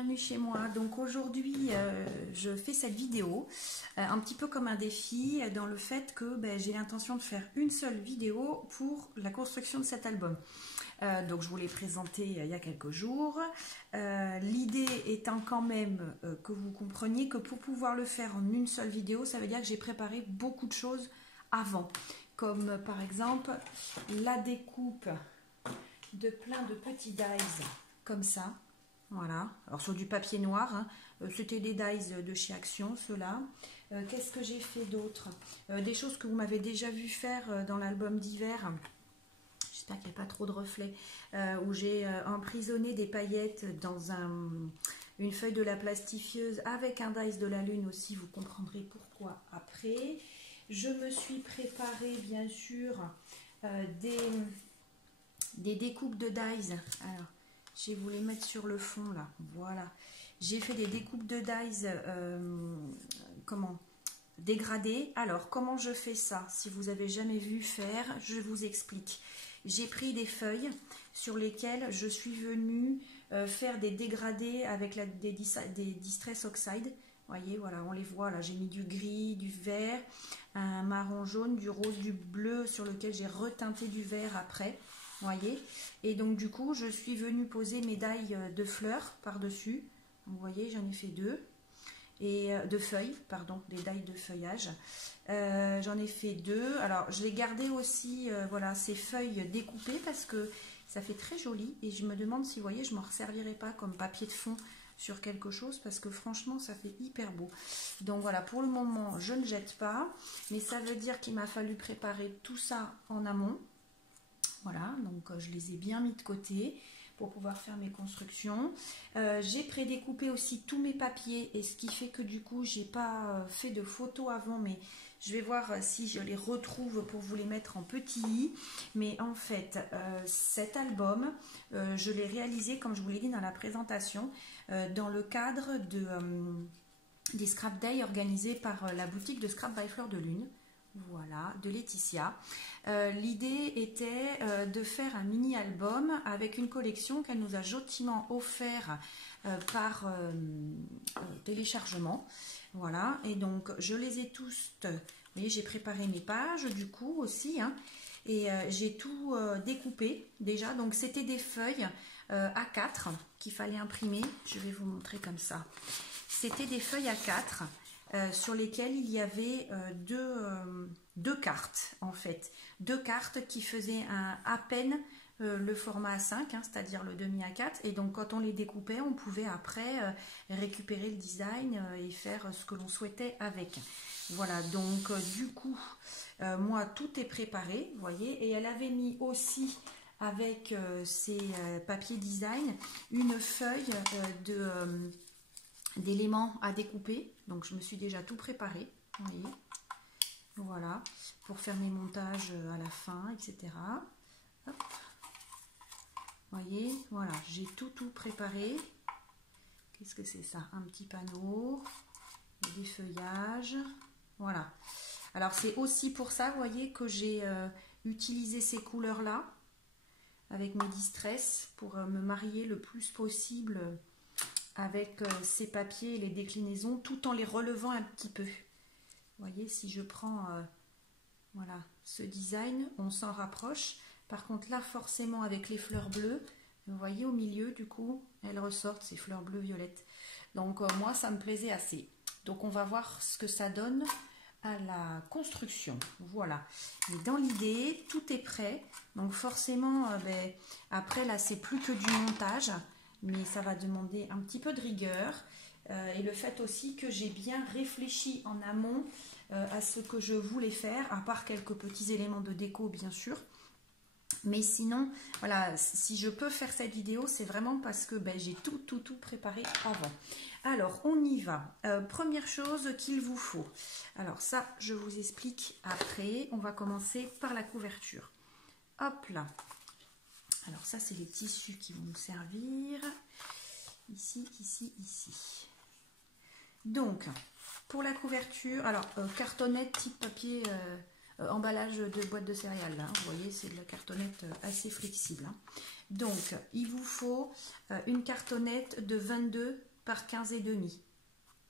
bienvenue chez moi. Donc aujourd'hui je fais cette vidéo un petit peu comme un défi dans le fait que j'ai l'intention de faire une seule vidéo pour la construction de cet album. Donc je vous l'ai présenté il y a quelques jours. L'idée étant quand même que vous compreniez que pour pouvoir le faire en une seule vidéo, ça veut dire que j'ai préparé beaucoup de choses avant. Comme par exemple la découpe de plein de petits dies comme ça. Voilà, alors sur du papier noir, hein. C'était des dies de chez Action, ceux-là. Qu'est-ce que j'ai fait d'autre? Des choses que vous m'avez déjà vu faire dans l'album d'hiver. J'espère qu'il n'y a pas trop de reflets. Où j'ai emprisonné des paillettes dans une feuille de la plastifieuse avec un dies de la lune aussi. Vous comprendrez pourquoi après. Je me suis préparé bien sûr des découpes de dies. Alors, je vais vous les mettre sur le fond là, voilà. J'ai fait des découpes de dies dégradées. Alors, comment je fais ça? Si vous n'avez jamais vu faire, je vous explique. J'ai pris des feuilles sur lesquelles je suis venue faire des dégradés avec des Distress Oxide. Vous voyez, voilà, on les voit là. J'ai mis du gris, du vert, un marron jaune, du rose, du bleu sur lequel j'ai reteinté du vert après. Voyez, et donc du coup je suis venue poser mes dies de fleurs par dessus. Vous voyez, j'en ai fait deux, et de feuilles, pardon, des dies de feuillage. J'en ai fait deux. Alors je l'ai gardé aussi, voilà, ces feuilles découpées parce que ça fait très joli, et je me demande si vous voyez, je m'en resservirai pas comme papier de fond sur quelque chose, parce que franchement ça fait hyper beau. Donc voilà, pour le moment je ne jette pas, mais ça veut dire qu'il m'a fallu préparer tout ça en amont. Voilà, donc je les ai bien mis de côté pour pouvoir faire mes constructions. J'ai prédécoupé aussi tous mes papiers, et ce qui fait que du coup j'ai pas fait de photos avant, mais je vais voir si je les retrouve pour vous les mettre en petit i. Mais en fait cet album je l'ai réalisé, comme je vous l'ai dit dans la présentation, dans le cadre des Scrap Day organisés par la boutique de Scrap by Fleur de Lune. Voilà, de Laetitia. L'idée était de faire un mini-album avec une collection qu'elle nous a gentiment offert par téléchargement. Voilà, et donc je les ai tous, vous voyez, j'ai préparé mes pages du coup aussi, hein, et j'ai tout découpé déjà. Donc c'était des feuilles A4 qu'il fallait imprimer. Je vais vous montrer comme ça. C'était des feuilles A4 sur lesquelles il y avait deux cartes en fait. Deux cartes qui faisaient à peine le format A5, hein, c'est-à-dire le demi A4. Et donc quand on les découpait, on pouvait après récupérer le design et faire ce que l'on souhaitait avec. Voilà, donc du coup, moi tout est préparé, vous voyez. Et elle avait mis aussi avec ces papiers design une feuille d'éléments à découper. Donc je me suis déjà tout préparé, vous voyez. Voilà, pour faire mes montages à la fin, etc. Hop. Voyez, voilà, j'ai tout préparé. Qu'est-ce que c'est ça? Un petit panneau, des feuillages, voilà. Alors c'est aussi pour ça, vous voyez, que j'ai utilisé ces couleurs là avec mes Distress pour me marier le plus possible avec ces papiers et les déclinaisons, tout en les relevant un petit peu. Vous voyez, si je prends voilà, ce design, on s'en rapproche. Par contre là, forcément, avec les fleurs bleues, vous voyez au milieu, du coup, elles ressortent, ces fleurs bleues violettes. Donc moi, ça me plaisait assez. Donc on va voir ce que ça donne à la construction. Voilà. Mais dans l'idée, tout est prêt. Donc forcément, après là, c'est plus que du montage, mais ça va demander un petit peu de rigueur. Et le fait aussi que j'ai bien réfléchi en amont à ce que je voulais faire, à part quelques petits éléments de déco bien sûr. Mais sinon, voilà, si je peux faire cette vidéo, c'est vraiment parce que j'ai tout préparé avant. Alors, on y va. Première chose qu'il vous faut. Alors ça, je vous explique après. On va commencer par la couverture. Hop là. Alors ça, c'est les tissus qui vont nous servir. Ici, ici, ici. Donc, pour la couverture, alors cartonnette type papier, emballage de boîte de céréales, là, vous voyez, c'est de la cartonnette assez flexible. Hein. Donc, il vous faut une cartonnette de 22 par 15 et demi.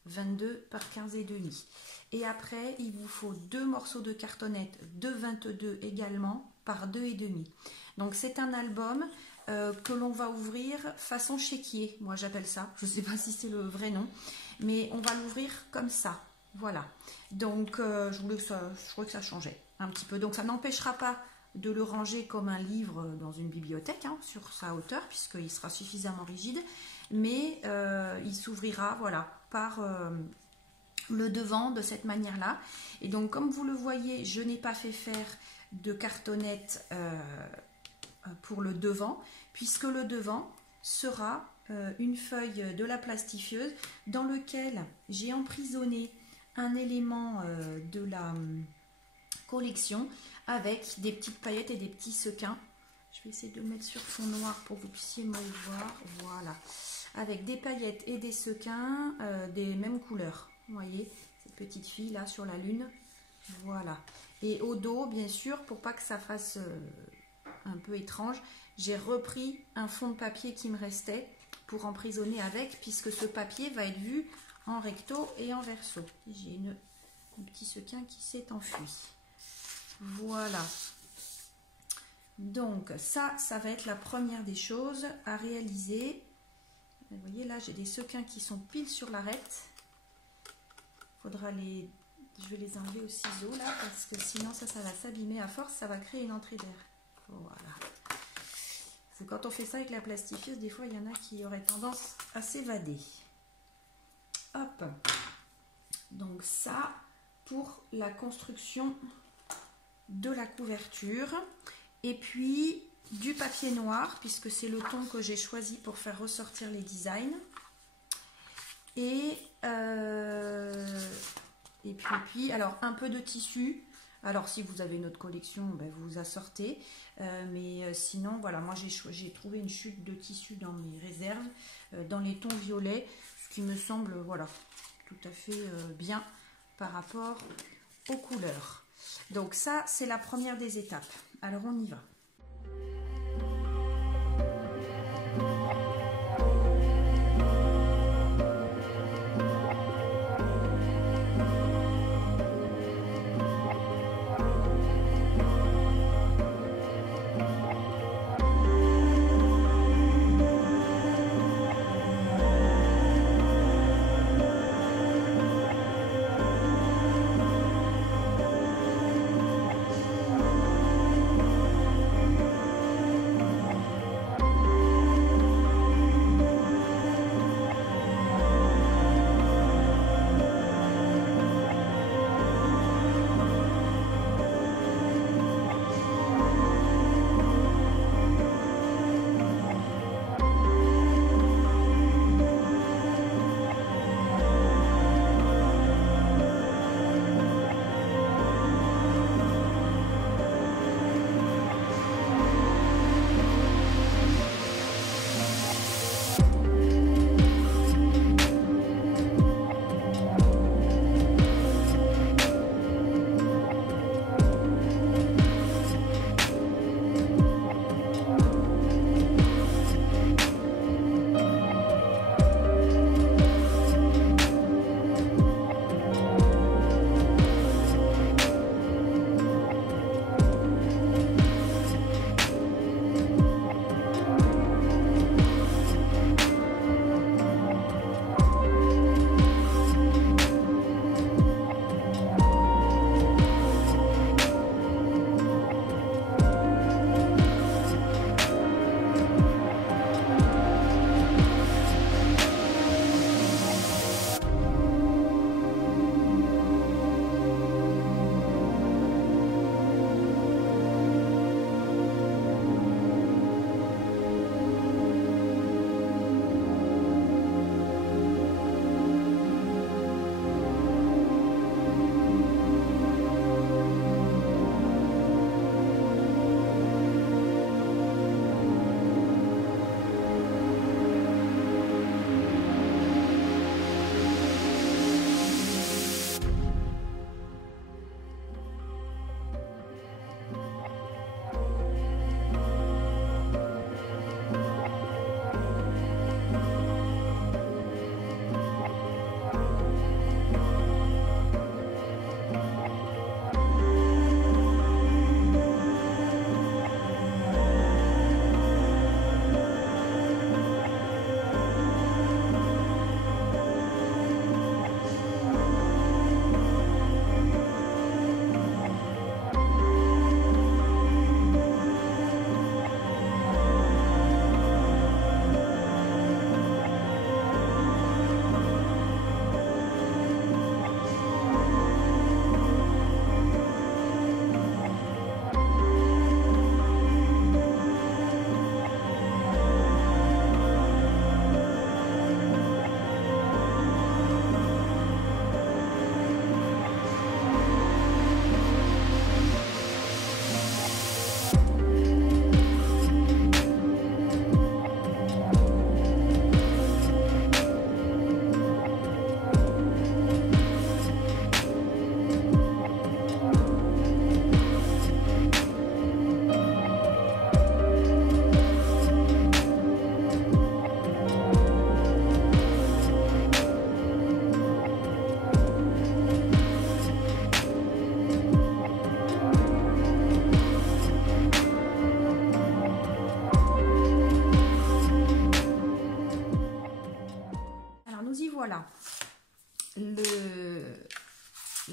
22 par 15 et demi. Et après, il vous faut 2 morceaux de cartonnette de 22 également par 2 et demi. Donc c'est un album que l'on va ouvrir façon chéquier. Moi j'appelle ça. Je ne sais pas si c'est le vrai nom. Mais on va l'ouvrir comme ça. Voilà. Donc je crois que ça changeait un petit peu. Donc ça n'empêchera pas de le ranger comme un livre dans une bibliothèque, hein, sur sa hauteur, puisqu'il sera suffisamment rigide. Mais il s'ouvrira, voilà, par le devant de cette manière-là. Et donc, comme vous le voyez, je n'ai pas fait faire de cartonnette pour le devant, puisque le devant sera une feuille de la plastifieuse dans lequel j'ai emprisonné un élément de la collection avec des petites paillettes et des petits sequins. Je vais essayer de le mettre sur fond noir pour que vous puissiez me voir. Voilà. Avec des paillettes et des sequins des mêmes couleurs. Vous voyez, cette petite fille là sur la lune. Voilà. Et au dos, bien sûr, pour pas que ça fasse un peu étrange, j'ai repris un fond de papier qui me restait pour emprisonner avec, puisque ce papier va être vu en recto et en verso. J'ai un petit sequin qui s'est enfui. Voilà. Donc ça va être la première des choses à réaliser. Vous voyez là, j'ai des sequins qui sont pile sur l'arête. Je vais les enlever au ciseau là, parce que sinon ça va s'abîmer à force, ça va créer une entrée d'air. Voilà. Parce que quand on fait ça avec la plastifieuse, des fois il y en a qui auraient tendance à s'évader. Hop. Donc ça pour la construction de la couverture. Et puis du papier noir, puisque c'est le ton que j'ai choisi pour faire ressortir les designs. Et puis, alors un peu de tissu. Alors si vous avez une autre collection, ben, vous assortez. Mais sinon, voilà, moi j'ai trouvé une chute de tissu dans mes réserves, dans les tons violets, ce qui me semble, voilà, tout à fait bien par rapport aux couleurs. Donc ça, c'est la première des étapes. Alors on y va.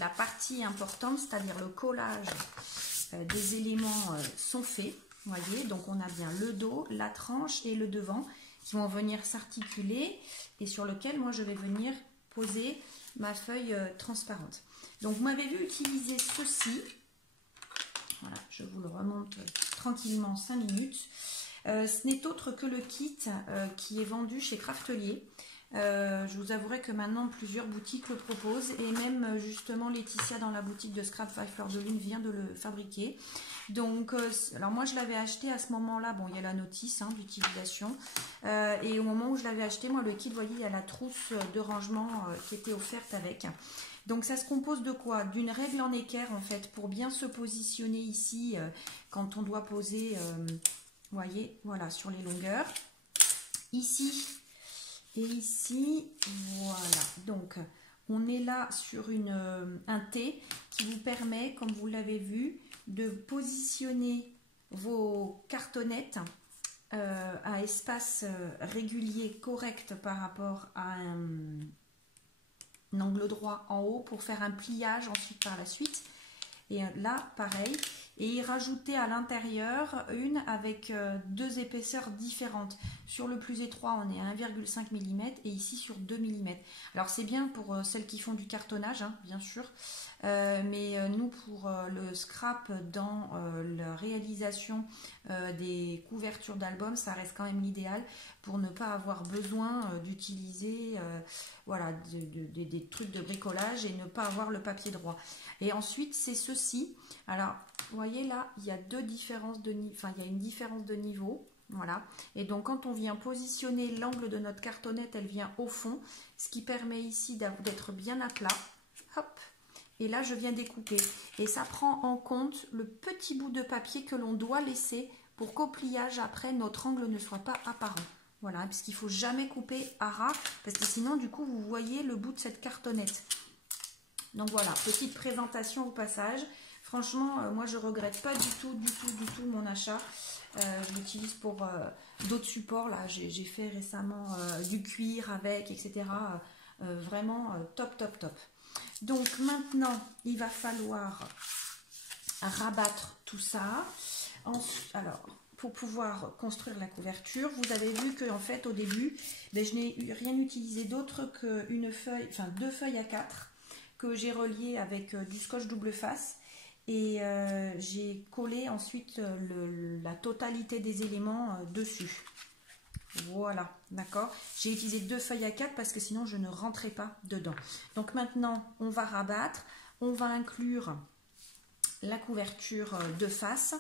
la partie importante, c'est-à-dire le collage des éléments sont faits. Vous voyez, donc on a bien le dos, la tranche et le devant qui vont venir s'articuler et sur lequel moi je vais venir poser ma feuille transparente. Donc vous m'avez vu utiliser ceci. Voilà, je vous le remonte tranquillement 5 minutes. Ce n'est autre que le kit qui est vendu chez Craftelier. Je vous avouerai que maintenant plusieurs boutiques le proposent et même justement Laetitia dans la boutique de Scrap by Fleur de Lune vient de le fabriquer. Donc, alors moi je l'avais acheté à ce moment-là, bon il y a la notice d'utilisation et au moment où je l'avais acheté, moi le kit, vous voyez, il y a la trousse de rangement qui était offerte avec. Donc ça se compose de quoi? D'une règle en équerre en fait pour bien se positionner ici quand on doit poser, vous voyez, voilà, sur les longueurs. Ici et ici, voilà. Donc on est là sur un T qui vous permet, comme vous l'avez vu, de positionner vos cartonnettes à espace régulier correct par rapport à un angle droit en haut pour faire un pliage ensuite par la suite. Et là, pareil. Et y rajouter à l'intérieur une avec deux épaisseurs différentes. Sur le plus étroit, on est à 1,5 mm et ici sur 2 mm. Alors c'est bien pour celles qui font du cartonnage, bien sûr. Mais nous, pour le scrap dans la réalisation des couvertures d'albums, ça reste quand même l'idéal pour ne pas avoir besoin d'utiliser voilà, des trucs de bricolage et ne pas avoir le papier droit. Et ensuite, c'est ceci. Alors, vous voyez là, il y a deux différences de niveau, enfin, il y a une différence de niveau. Voilà. Et donc, quand on vient positionner l'angle de notre cartonnette, elle vient au fond, ce qui permet ici d'être bien à plat. Hop. Et là, je viens découper. Et ça prend en compte le petit bout de papier que l'on doit laisser pour qu'au pliage, après, notre angle ne soit pas apparent. Voilà, parce qu'il ne faut jamais couper à ras, parce que sinon, du coup, vous voyez le bout de cette cartonnette. Donc voilà, petite présentation au passage. Franchement, moi, je ne regrette pas du tout mon achat. Je l'utilise pour d'autres supports. Là, j'ai fait récemment du cuir avec, etc. Vraiment top, top, top. Donc maintenant, il va falloir rabattre tout ça. Alors, pour pouvoir construire la couverture, vous avez vu que en fait au début, je n'ai rien utilisé d'autre qu'une feuille, enfin 2 feuilles A4 que j'ai reliées avec du scotch double face et j'ai collé ensuite la totalité des éléments dessus. Voilà, d'accord. J'ai utilisé 2 feuilles A4 parce que sinon je ne rentrais pas dedans. Donc maintenant, on va rabattre, on va inclure la couverture de face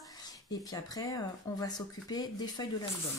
et puis après, on va s'occuper des feuilles de l'album.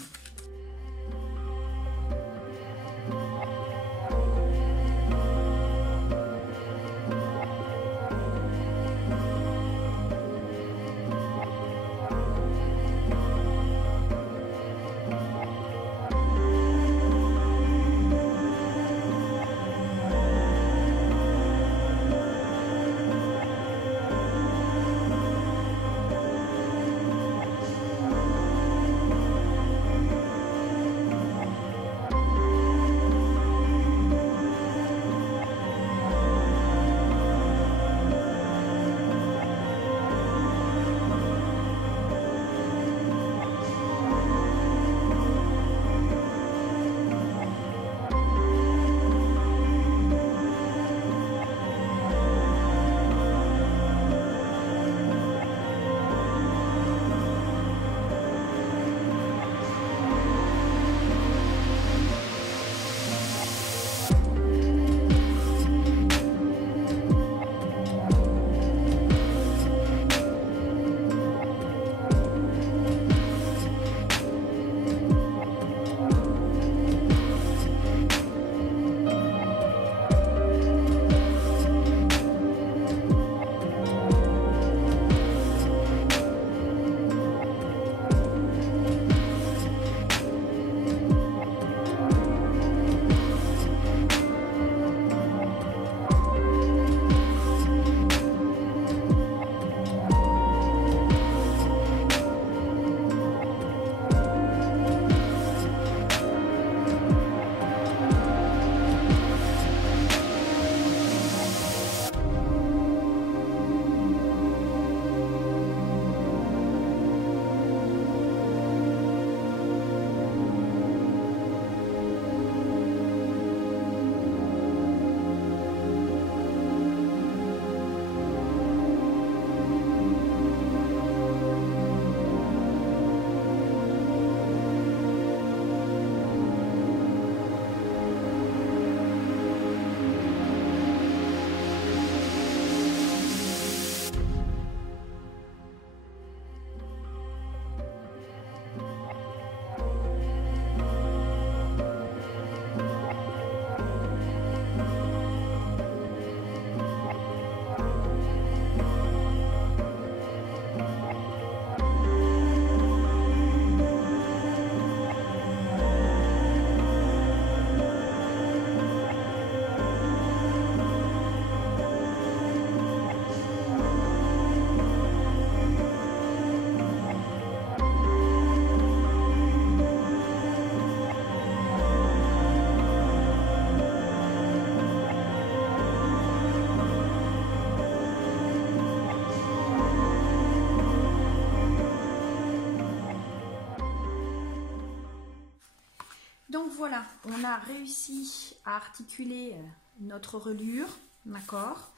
voilà, on a réussi à articuler notre reliure, d'accord.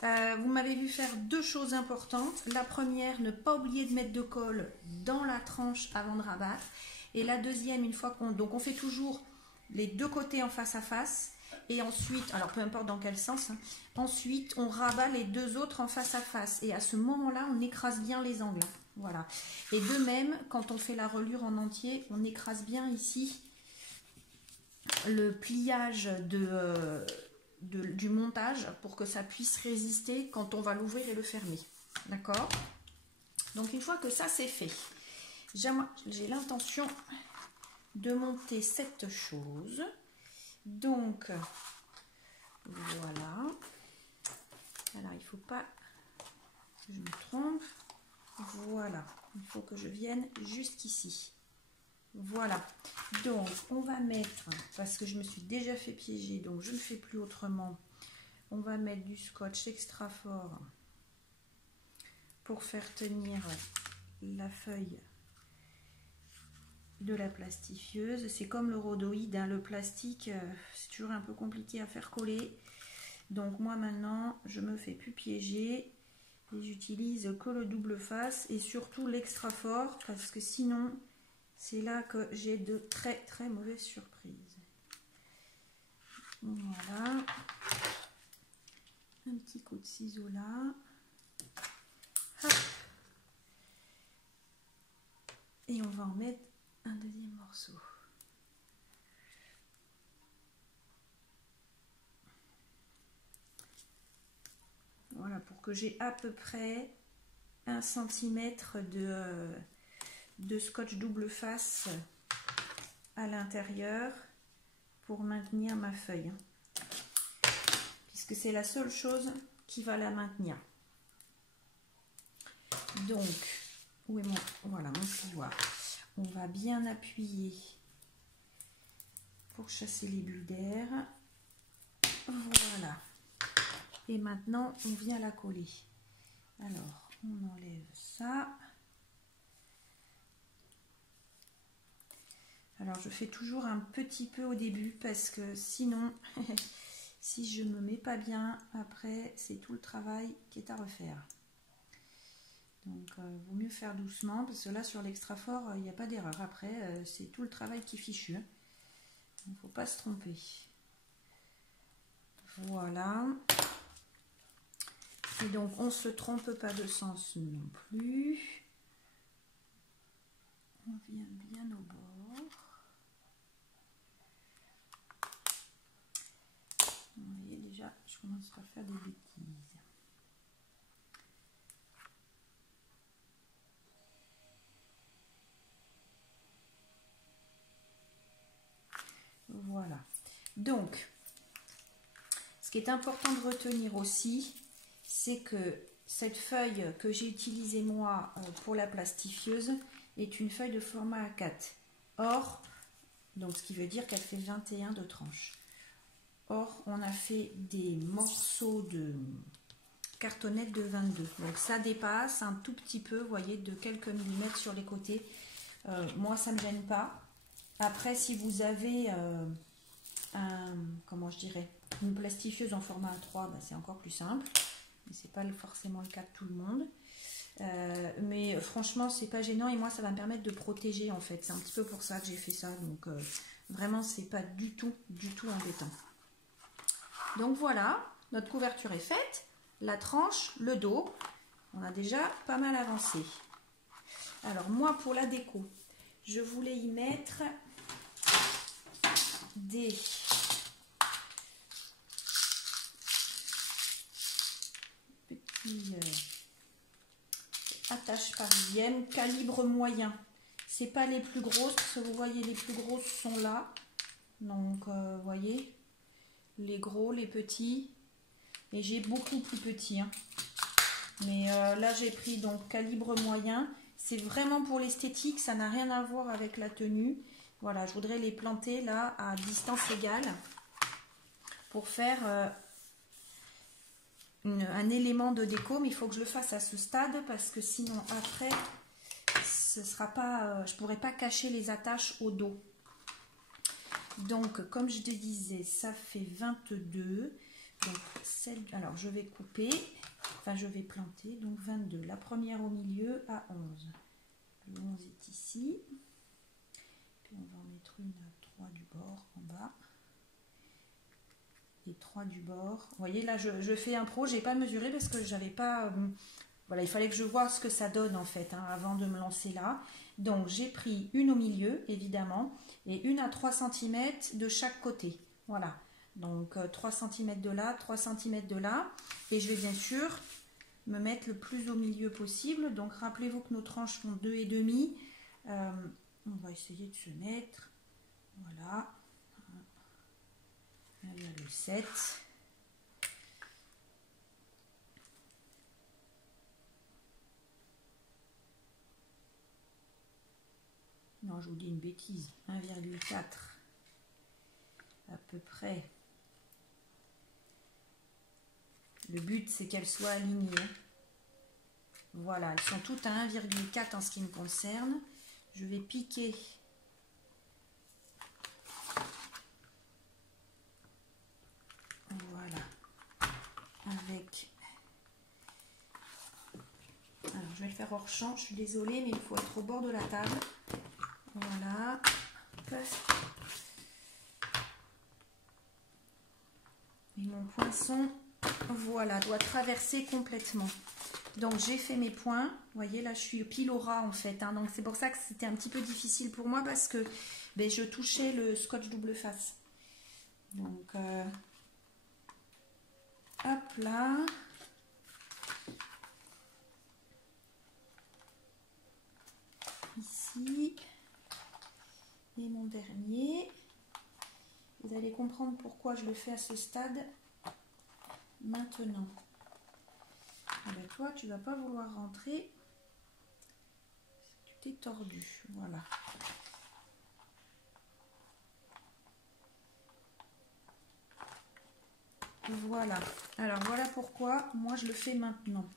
Vous m'avez vu faire deux choses importantes. La première, ne pas oublier de mettre de colle dans la tranche avant de rabattre. Et la deuxième, une fois qu'on fait toujours les deux côtés en face à face. Et ensuite, alors peu importe dans quel sens, hein, ensuite on rabat les deux autres en face à face. Et à ce moment-là, on écrase bien les angles. Voilà. Et de même, quand on fait la reliure en entier, on écrase bien ici le pliage du montage pour que ça puisse résister quand on va l'ouvrir et le fermer. D'accord? Donc une fois que ça c'est fait, j'ai l'intention de monter cette chose. Donc voilà. Alors il ne faut pas que je me trompe. Voilà. Il faut que je vienne jusqu'ici. Voilà. Donc on va mettre, parce que je me suis déjà fait piéger, donc je ne fais plus autrement. On va mettre du scotch extra fort pour faire tenir la feuille de la plastifieuse. C'est comme le rhodoïde, hein, le plastique, c'est toujours un peu compliqué à faire coller. Donc moi maintenant, je me fais plus piéger et j'utilise que le double face et surtout l'extra fort parce que sinon, c'est là que j'ai de très très mauvaises surprises. Voilà. Un petit coup de ciseau là. Hop. Et on va en mettre un deuxième morceau. Voilà, pour que j'ai à peu près 1 cm de scotch double face à l'intérieur pour maintenir ma feuille. Puisque c'est la seule chose qui va la maintenir. Donc, où est voilà, mon plioir. On va bien appuyer pour chasser les bulles d'air. Voilà. Et maintenant, on vient la coller. Alors, on enlève ça. Alors, je fais toujours un petit peu au début parce que sinon, si je ne me mets pas bien, après, c'est tout le travail qui est à refaire. Donc, vaut mieux faire doucement parce que là, sur l'extra fort, il n'y a pas d'erreur. Après, c'est tout le travail qui est fichu. Il ne faut pas se tromper. Voilà. Et donc, on ne se trompe pas de sens non plus. On vient bien au bord. Vous voyez déjà, je commence à faire des bêtises. Voilà. Donc, ce qui est important de retenir aussi, c'est que cette feuille que j'ai utilisée moi pour la plastifieuse est une feuille de format A4. Or, donc ce qui veut dire qu'elle fait 21 de tranche. Or, on a fait des morceaux de cartonnette de 22. Donc ça dépasse un tout petit peu, vous voyez, de quelques millimètres sur les côtés. Moi, ça ne me gêne pas. Après, si vous avez comment je dirais, une plastifieuse en format A3, bah, c'est encore plus simple. Mais c'est pas forcément le cas de tout le monde. Mais franchement, c'est pas gênant et moi, ça va me permettre de protéger en fait. C'est un petit peu pour ça que j'ai fait ça. Donc vraiment, c'est pas du tout embêtant. Donc voilà, notre couverture est faite. La tranche, le dos, on a déjà pas mal avancé. Alors moi, pour la déco, je voulais y mettre des petits attaches parisiennes, calibre moyen. C'est pas les plus grosses, parce que vous voyez, les plus grosses sont là. Donc, vous voyez, les gros, les petits. Et j'ai beaucoup plus petits. Hein. Mais là, j'ai pris donc calibre moyen. C'est vraiment pour l'esthétique, ça n'a rien à voir avec la tenue. Voilà, je voudrais les planter là à distance égale pour faire un élément de déco. Mais il faut que je le fasse à ce stade parce que sinon après, ce sera pas, je ne pourrai pas cacher les attaches au dos. Donc, comme je te disais, ça fait 22. Donc, alors, je vais couper, enfin, je vais planter. Donc, 22. La première au milieu à 11. Le 11 est ici. Puis, on va en mettre une à 3 du bord en bas. Et 3 du bord. Vous voyez, là, je fais un pro. Je n'ai pas mesuré parce que j'avais pas... voilà, il fallait que je vois ce que ça donne, en fait, hein, avant de me lancer là. Donc, j'ai pris une au milieu, évidemment, et une à 3 cm de chaque côté. Voilà. Donc, 3 cm de là, 3 cm de là. Et je vais bien sûr me mettre le plus au milieu possible. Donc, rappelez-vous que nos tranches font 2,5. On va essayer de se mettre. Voilà. 1,7. Non, je vous dis une bêtise. 1,4. À peu près. Le but, c'est qu'elles soient alignées. Voilà, elles sont toutes à 1,4 en ce qui me concerne. Je vais piquer voilà avec. Alors, je vais le faire hors champ. Je suis désolée, mais il faut être au bord de la table. Voilà. Et mon poinçon, voilà, doit traverser complètement. Donc j'ai fait mes points. Vous voyez, là je suis pile au ras en fait. Hein, donc c'est pour ça que c'était un petit peu difficile pour moi parce que je touchais le scotch double face. Donc hop là. Ici. Et mon dernier. Vous allez comprendre pourquoi je le fais à ce stade maintenant. Ah ben toi, tu vas pas vouloir rentrer. Tu t'es tordu. Voilà. Voilà. Alors voilà pourquoi moi je le fais maintenant.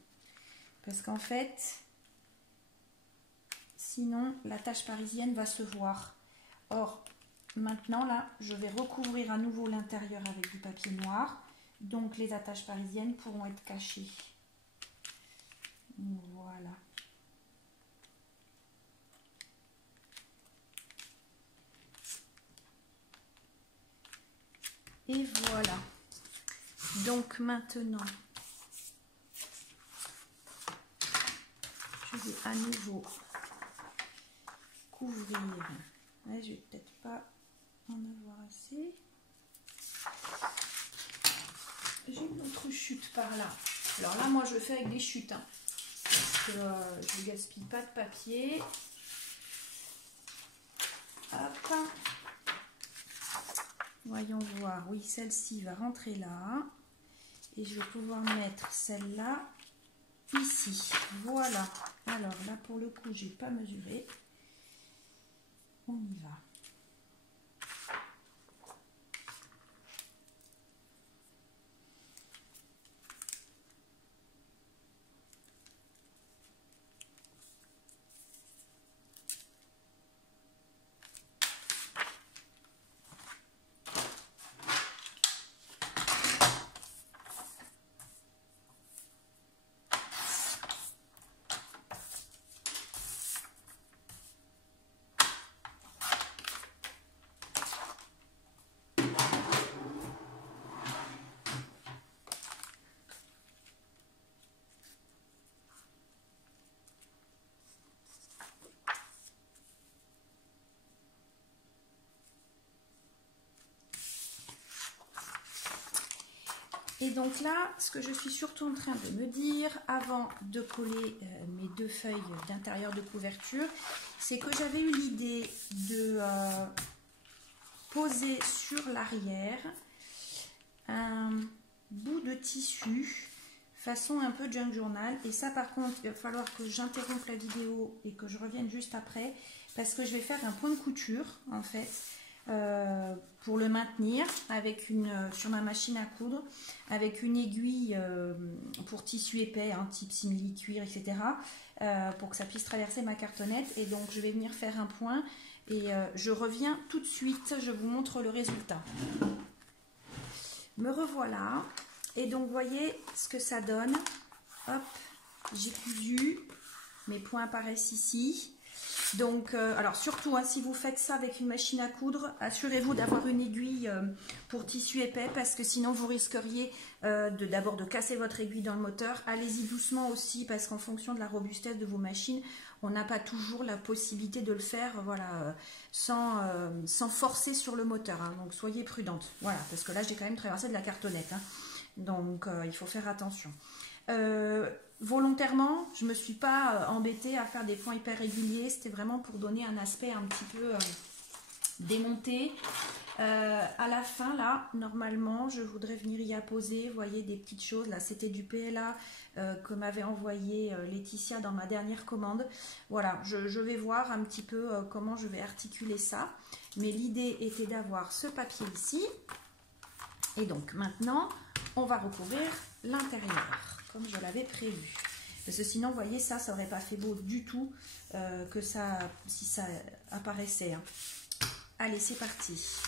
Parce qu'en fait, sinon la tache parisienne va se voir. Or, maintenant là, je vais recouvrir à nouveau l'intérieur avec du papier noir. Donc les attaches parisiennes pourront être cachées. Voilà. Et voilà. Donc maintenant, je vais à nouveau couvrir. Là, je vais peut-être pas en avoir assez. J'ai une autre chute par là. Alors là, moi, je le fais avec des chutes. Hein, parce que je ne gaspille pas de papier. Hop. Voyons voir. Oui, celle-ci va rentrer là. Et je vais pouvoir mettre celle-là ici. Voilà. Alors là, pour le coup, j'ai pas mesuré. On y va. Et donc là, ce que je suis surtout en train de me dire, avant de coller mes deux feuilles d'intérieur de couverture, c'est que j'avais eu l'idée de poser sur l'arrière un bout de tissu, façon un peu junk journal. Et ça, par contre, il va falloir que j'interrompe la vidéo et que je revienne juste après, parce que je vais faire un point de couture, en fait. Pour le maintenir avec sur ma machine à coudre avec une aiguille pour tissu épais, hein, type simili cuir, etc. pour que ça puisse traverser ma cartonnette. Et donc je vais venir faire un point et je reviens tout de suite, je vous montre le résultat. Me revoilà. Et donc, vous voyez ce que ça donne. Hop, j'ai cousu. Mes points apparaissent ici. Donc, alors surtout, hein, si vous faites ça avec une machine à coudre, assurez-vous d'avoir une aiguille pour tissu épais parce que sinon, vous risqueriez d'abord de casser votre aiguille dans le moteur. Allez-y doucement aussi parce qu'en fonction de la robustesse de vos machines, on n'a pas toujours la possibilité de le faire voilà, sans forcer sur le moteur. Hein. Donc, soyez prudente. Voilà, parce que là, j'ai quand même traversé de la cartonnette. Hein. Donc, il faut faire attention. Volontairement, je ne me suis pas embêtée à faire des points hyper réguliers. C'était vraiment pour donner un aspect un petit peu démonté. À la fin, là, normalement, je voudrais venir y apposer, vous voyez, des petites choses. Là, c'était du PLA que m'avait envoyé Laetitia dans ma dernière commande. Voilà, je vais voir un petit peu comment je vais articuler ça. Mais l'idée était d'avoir ce papier ici. Et donc, maintenant, on va recouvrir l'intérieur, comme je l'avais prévu. Parce que sinon, vous voyez, ça n'aurait pas fait beau du tout que ça, si ça apparaissait. Hein. Allez, c'est parti.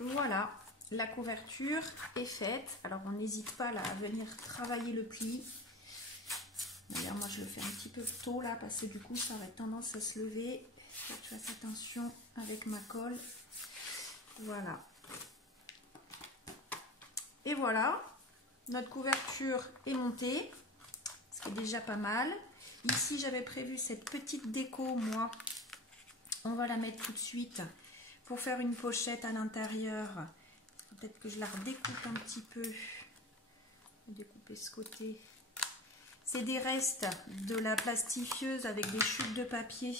Voilà, la couverture est faite. Alors on n'hésite pas là à venir travailler le pli. D'ailleurs moi je le fais un petit peu tôt là parce que du coup ça aurait tendance à se lever. Faut que je fasse attention avec ma colle. Voilà. Et voilà, notre couverture est montée, ce qui est déjà pas mal. Ici, j'avais prévu cette petite déco, moi. On va la mettre tout de suite pour faire une pochette à l'intérieur. Peut-être que je la redécoupe un petit peu. Découper ce côté. C'est des restes de la plastifieuse avec des chutes de papier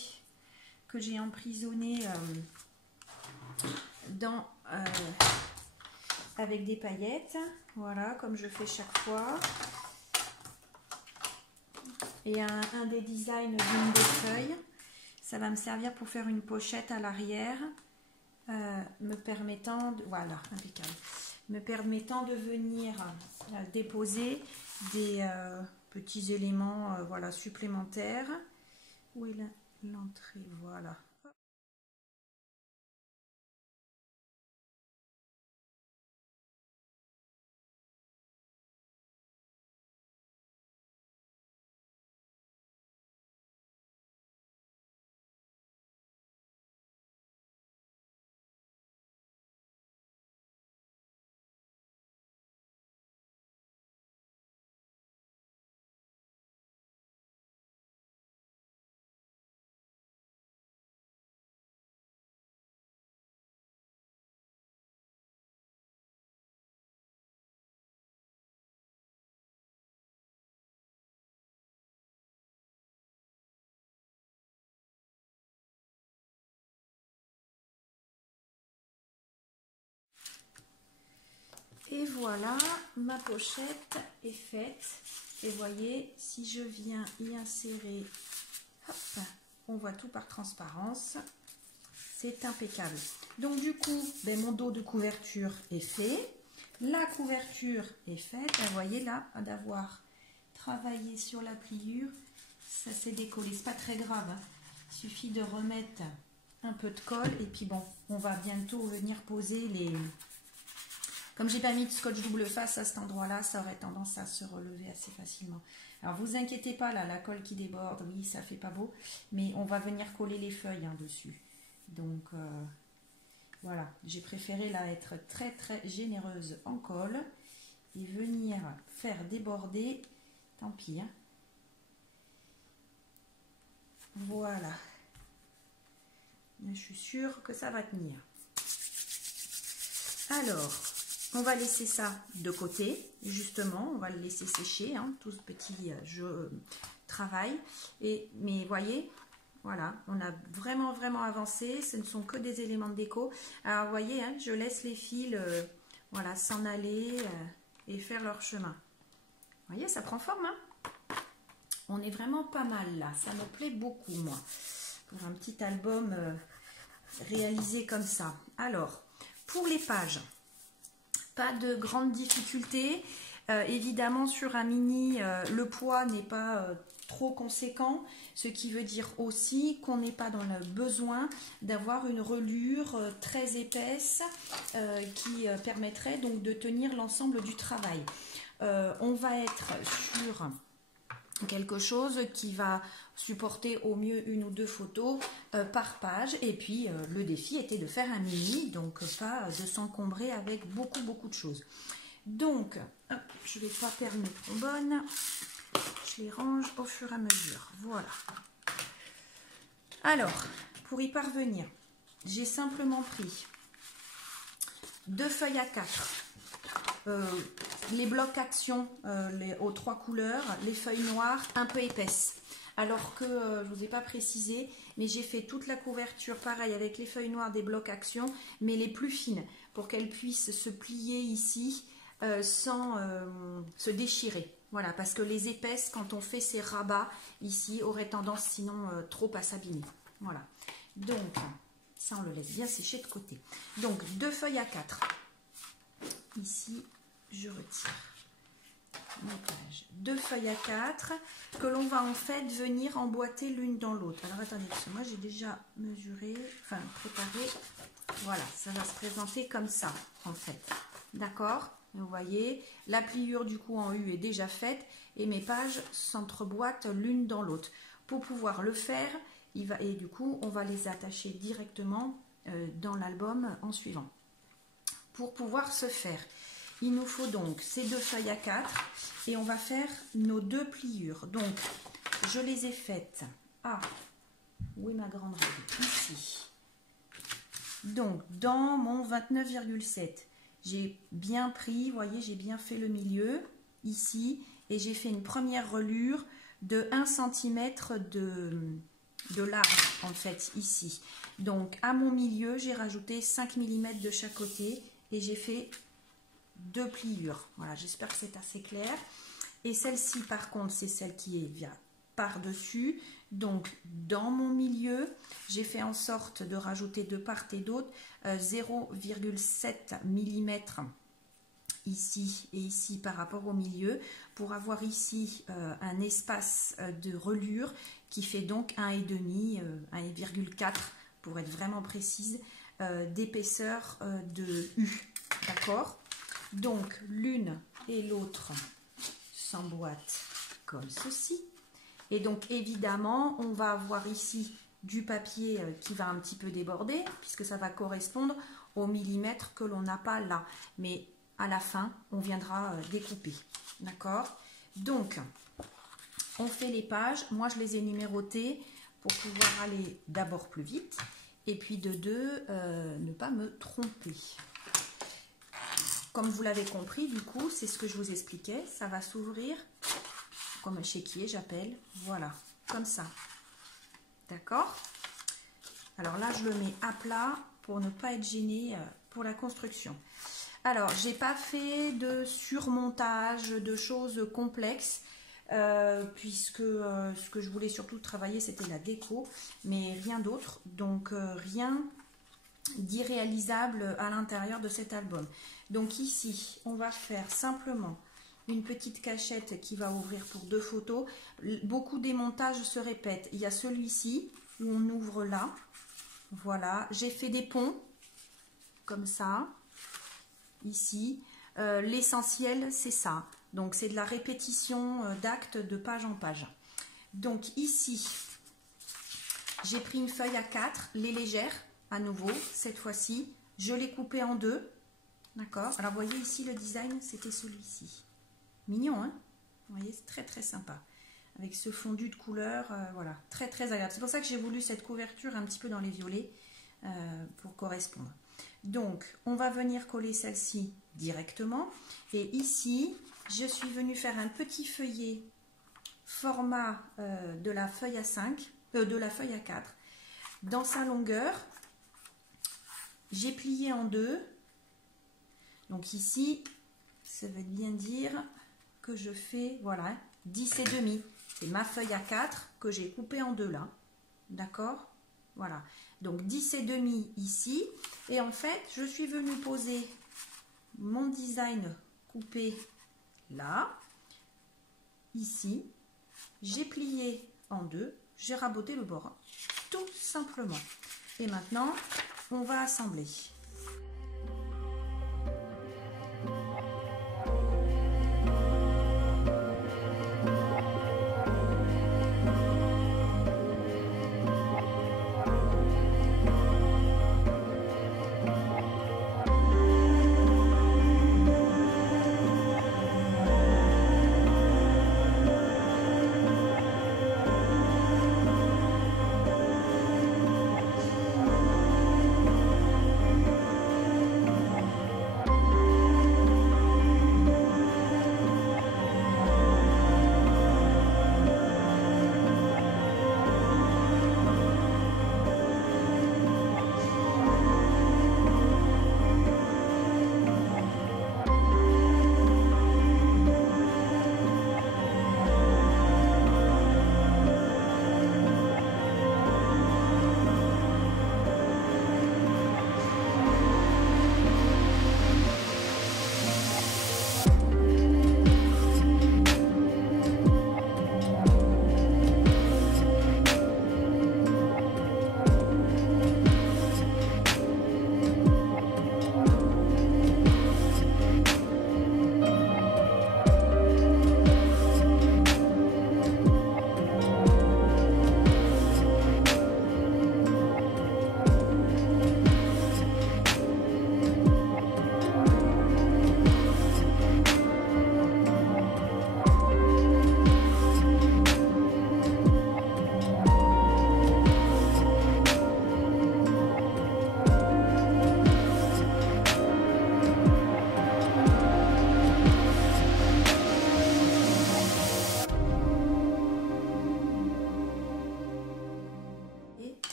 que j'ai emprisonnées avec des paillettes. Voilà, comme je fais chaque fois. Et un des designs d'une des feuilles. Ça va me servir pour faire une pochette à l'arrière, me permettant de, voilà, impeccable, me permettant de venir déposer des petits éléments voilà, supplémentaires. Où est l'entrée? Voilà. Et voilà, ma pochette est faite. Et voyez, si je viens y insérer, hop, on voit tout par transparence. C'est impeccable. Donc du coup, ben, mon dos de couverture est fait. La couverture est faite. Vous voyez là, d'avoir travaillé sur la pliure, ça s'est décollé. C'est pas très grave, hein. Il suffit de remettre un peu de colle. Et puis bon, on va bientôt venir poser les... Comme j'ai pas mis de scotch double face à cet endroit-là, ça aurait tendance à se relever assez facilement. Alors vous inquiétez pas, là, la colle qui déborde, oui, ça fait pas beau. Mais on va venir coller les feuilles hein, dessus. Donc voilà, j'ai préféré là être très très généreuse en colle et venir faire déborder, tant pis. Hein. Voilà. Je suis sûre que ça va tenir. Alors, on va laisser ça de côté, justement, on va le laisser sécher, hein, tout ce petit travail. Mais voyez, voilà, on a vraiment vraiment avancé, ce ne sont que des éléments de déco. Alors vous voyez, hein, je laisse les fils voilà, s'en aller et faire leur chemin. Vous voyez, ça prend forme, hein. On est vraiment pas mal là, ça me plaît beaucoup moi, pour un petit album réalisé comme ça. Alors, pour les pages, pas de grande difficulté. Évidemment, sur un mini, le poids n'est pas trop conséquent, ce qui veut dire aussi qu'on n'est pas dans le besoin d'avoir une relure très épaisse qui permettrait donc de tenir l'ensemble du travail. On va être sur quelque chose qui va supporter au mieux 1 ou 2 photos par page, et puis le défi était de faire un mini, donc pas de s'encombrer avec beaucoup de choses. Donc hop, je vais pas perdre mes trombones, je les range au fur et à mesure. Voilà. Alors pour y parvenir, j'ai simplement pris 2 feuilles A4, les blocs action aux 3 couleurs, les feuilles noires un peu épaisses, alors que je ne vous ai pas précisé, mais j'ai fait toute la couverture pareil avec les feuilles noires des blocs action, mais les plus fines, pour qu'elles puissent se plier ici sans se déchirer. Voilà, parce que les épaisses, quand on fait ces rabats ici, auraient tendance sinon trop à s'abîmer. Voilà, donc ça on le laisse bien sécher de côté. Donc 2 feuilles A4, ici je retire mes pages, 2 feuilles A4 que l'on va en fait venir emboîter l'une dans l'autre. Alors attendez, parce que moi j'ai déjà mesuré, enfin préparé, voilà, ça va se présenter comme ça en fait, d'accord? Vous voyez, la pliure du coup en U est déjà faite et mes pages s'entreboîtent l'une dans l'autre. Pour pouvoir le faire, et du coup on va les attacher directement dans l'album en suivant. Pour pouvoir se faire, il nous faut donc ces 2 feuilles A4 et on va faire nos 2 pliures. Donc je les ai faites. Ah, où est ma grande règle? Ici. Donc, dans mon 29,7, j'ai bien pris, vous voyez, j'ai bien fait le milieu, ici, et j'ai fait une première relure de 1 cm de large, en fait, ici. Donc, à mon milieu, j'ai rajouté 5 mm de chaque côté, et j'ai fait 2 pliures. Voilà, j'espère que c'est assez clair. Et celle-ci, par contre, c'est celle qui est par-dessus. Donc, dans mon milieu, j'ai fait en sorte de rajouter de part et d'autre 0,7 mm ici et ici par rapport au milieu pour avoir ici un espace de relure qui fait donc 1,5, 1,4 pour être vraiment précise, d'épaisseur de U. D'accord? Donc, l'une et l'autre s'emboîtent comme ceci. Et donc, évidemment, on va avoir ici du papier qui va un petit peu déborder, puisque ça va correspondre au millimètre que l'on n'a pas là. Mais à la fin, on viendra découper. D'accord? Donc, on fait les pages. Moi, je les ai numérotées pour pouvoir aller d'abord plus vite. Et puis de deux, ne pas me tromper. Comme vous l'avez compris, du coup, c'est ce que je vous expliquais. Ça va s'ouvrir comme un chéquier, j'appelle. Voilà, comme ça. D'accord? Alors là, je le mets à plat pour ne pas être gêné pour la construction. Alors, j'ai pas fait de surmontage, de choses complexes, puisque ce que je voulais surtout travailler, c'était la déco, mais rien d'autre. Donc, rien d'irréalisable à l'intérieur de cet album. Donc ici, on va faire simplement une petite cachette qui va ouvrir pour 2 photos. Beaucoup des montages se répètent. Il y a celui-ci où on ouvre là. Voilà, j'ai fait des ponts comme ça, ici. L'essentiel, c'est ça. Donc, c'est de la répétition d'actes de page en page. Donc, ici, j'ai pris une feuille A4, les légères, à nouveau, cette fois-ci. Je l'ai coupée en 2. D'accord? Alors, vous voyez ici, le design, c'était celui-ci. Mignon, hein? Vous voyez, c'est très, très sympa. Avec ce fondu de couleur, voilà, très, très agréable. C'est pour ça que j'ai voulu cette couverture un petit peu dans les violets pour correspondre. Donc, on va venir coller celle-ci directement. Et ici, je suis venue faire un petit feuillet format de la feuille A5, de la feuille A4. Dans sa longueur, j'ai plié en 2. Donc ici, ça veut bien dire que je fais, voilà, 10 et demi. C'est ma feuille A4 que j'ai coupée en 2 là. D'accord? Voilà. Donc 10 et demi ici. Et en fait, je suis venue poser mon design coupé là, ici. J'ai plié en 2. J'ai raboté le bord. Tout simplement. Et maintenant, on va assembler.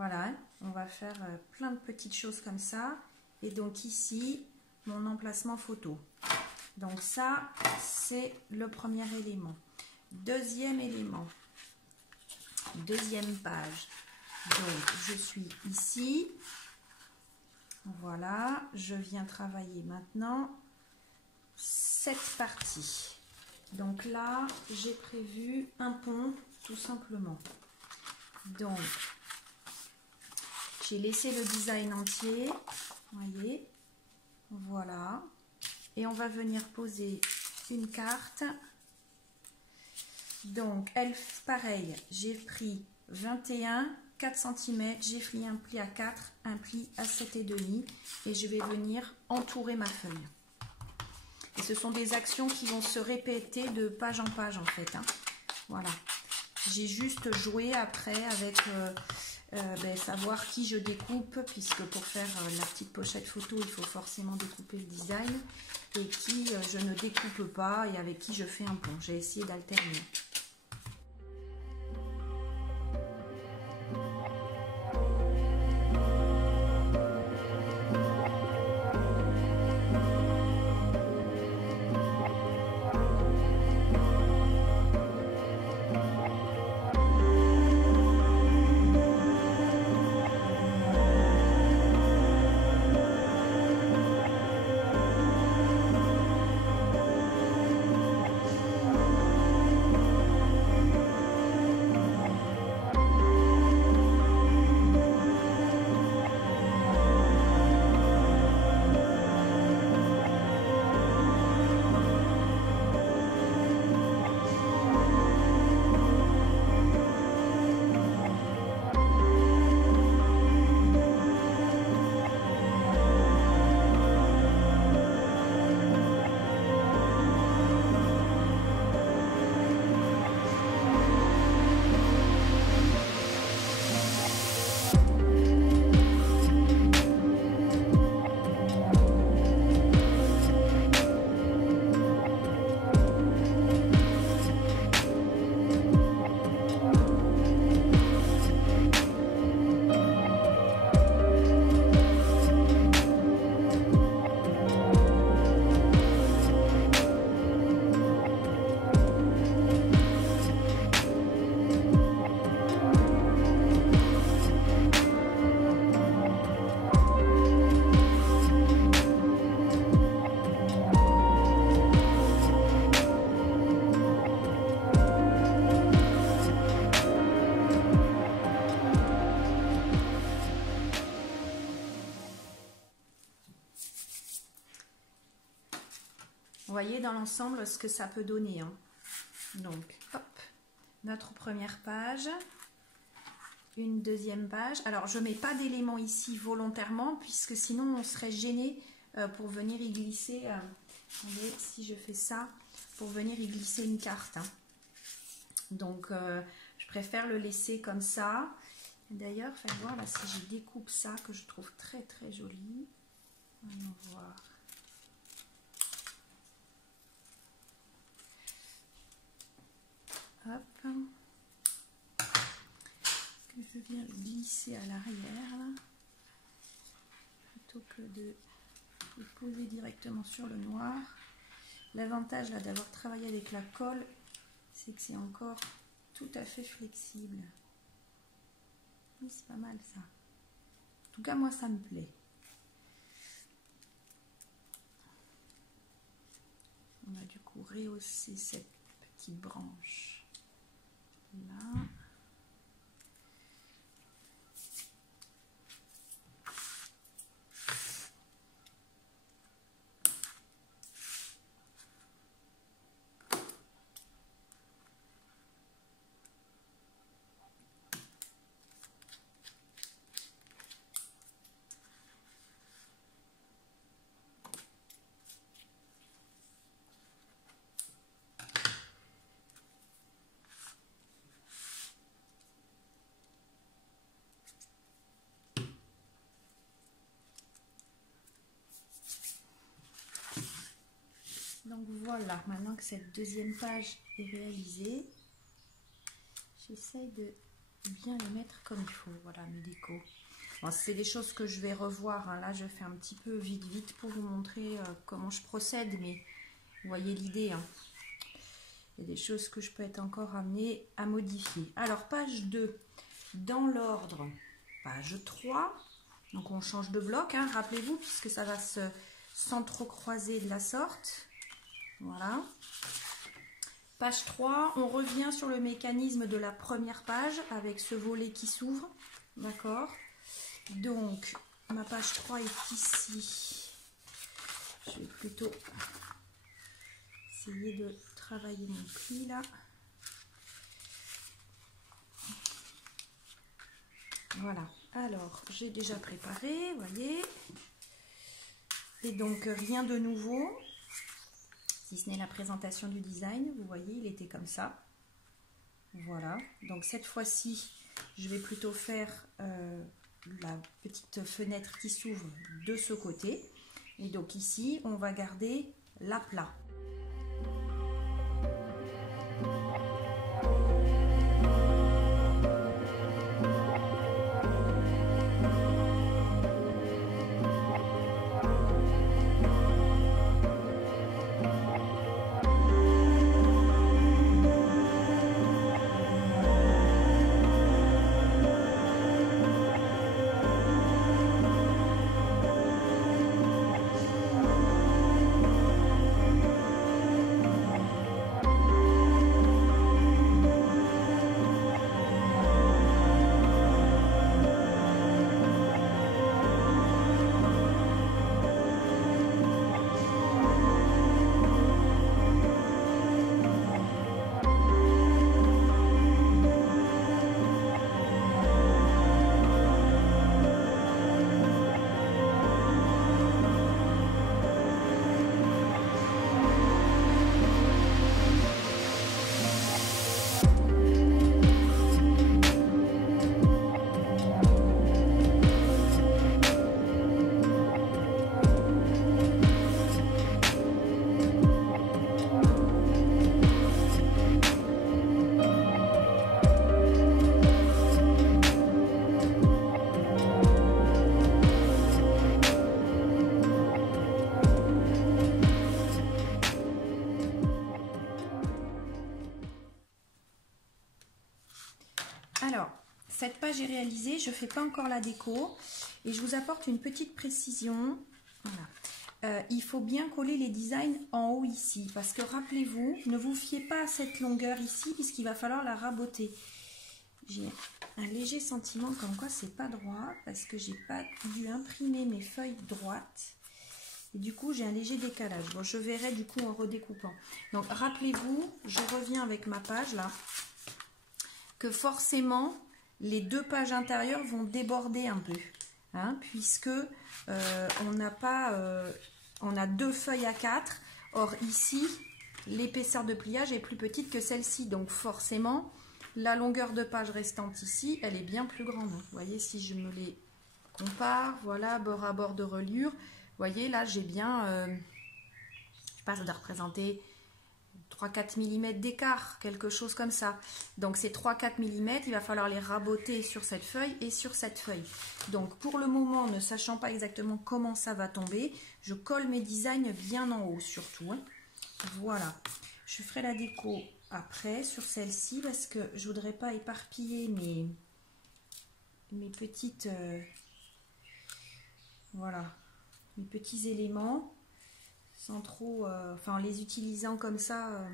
Voilà, on va faire plein de petites choses comme ça. Et donc ici, mon emplacement photo. Donc ça, c'est le premier élément. Deuxième élément, deuxième page. Donc je suis ici. Voilà, je viens travailler maintenant cette partie. Donc là, j'ai prévu un pont, tout simplement. Donc, j'ai laissé le design entier, voyez, voilà. Et on va venir poser une carte. Donc, elle, pareil, j'ai pris 21, 4 cm, j'ai pris un pli à 4, un pli à 7,5 et je vais venir entourer ma feuille. Et ce sont des actions qui vont se répéter de page en page en fait. Hein. Voilà. J'ai juste joué après avec savoir qui je découpe, puisque pour faire la petite pochette photo, il faut forcément découper le design, et qui je ne découpe pas et avec qui je fais un pont. J'ai essayé d'alterner. Vous voyez dans l'ensemble ce que ça peut donner. Hein. Donc, hop, notre première page, une deuxième page. Alors, je ne mets pas d'éléments ici volontairement, puisque sinon on serait gêné pour venir y glisser. Attendez, si je fais ça, pour venir y glisser une carte. Hein. Donc, je préfère le laisser comme ça. D'ailleurs, faites voir là si je découpe ça, que je trouve très très joli. Allons voir. Hop, que je viens le glisser à l'arrière plutôt que de le poser directement sur le noir. L'avantage là d'avoir travaillé avec la colle, c'est que c'est encore tout à fait flexible. Oui, c'est pas mal ça. En tout cas, moi ça me plaît. On va du coup rehausser cette petite branche. Là. Donc voilà, maintenant que cette deuxième page est réalisée, j'essaye de bien les mettre comme il faut. Voilà mes décos. Bon, c'est des choses que je vais revoir. Hein. Là, je fais un petit peu vite pour vous montrer comment je procède. Mais vous voyez l'idée. Hein. Il y a des choses que je peux être encore amenée à modifier. Alors, page 2. Dans l'ordre, page 3. Donc, on change de bloc. Hein, rappelez-vous, puisque ça va s'entrecroiser de la sorte. Voilà. Page 3, on revient sur le mécanisme de la première page avec ce volet qui s'ouvre. D'accord. Donc, ma page 3 est ici. Je vais plutôt essayer de travailler mon pli là. Voilà. Alors, j'ai déjà préparé, vous voyez. Et donc, rien de nouveau. Si ce n'est la présentation du design, vous voyez, il était comme ça. Voilà, donc cette fois-ci, je vais plutôt faire la petite fenêtre qui s'ouvre de ce côté. Et donc ici, on va garder l'aplat. Alors, cette page est réalisée, je ne fais pas encore la déco et je vous apporte une petite précision. Voilà. Il faut bien coller les designs en haut ici parce que rappelez-vous, ne vous fiez pas à cette longueur ici puisqu'il va falloir la raboter. J'ai un léger sentiment comme quoi c'est pas droit parce que j'ai pas dû imprimer mes feuilles droites. Et du coup, j'ai un léger décalage. Bon, je verrai du coup en redécoupant. Donc, rappelez-vous, je reviens avec ma page là. Que forcément les deux pages intérieures vont déborder un peu, hein, puisque on a deux feuilles à 4. Or ici, l'épaisseur de pliage est plus petite que celle-ci, donc forcément la longueur de page restante ici, elle est bien plus grande. Vous voyez, si je me les compare, voilà, bord à bord de reliure, vous voyez là j'ai bien, je sais pas, ça doit représenter 3-4 mm d'écart, quelque chose comme ça. Donc ces 3-4 mm, il va falloir les raboter sur cette feuille et sur cette feuille. Donc pour le moment, ne sachant pas exactement comment ça va tomber, je colle mes designs bien en haut surtout. Hein. Voilà. Je ferai la déco après sur celle-ci parce que je voudrais pas éparpiller mes petites... voilà, mes petits éléments. Sans trop, enfin en les utilisant comme ça,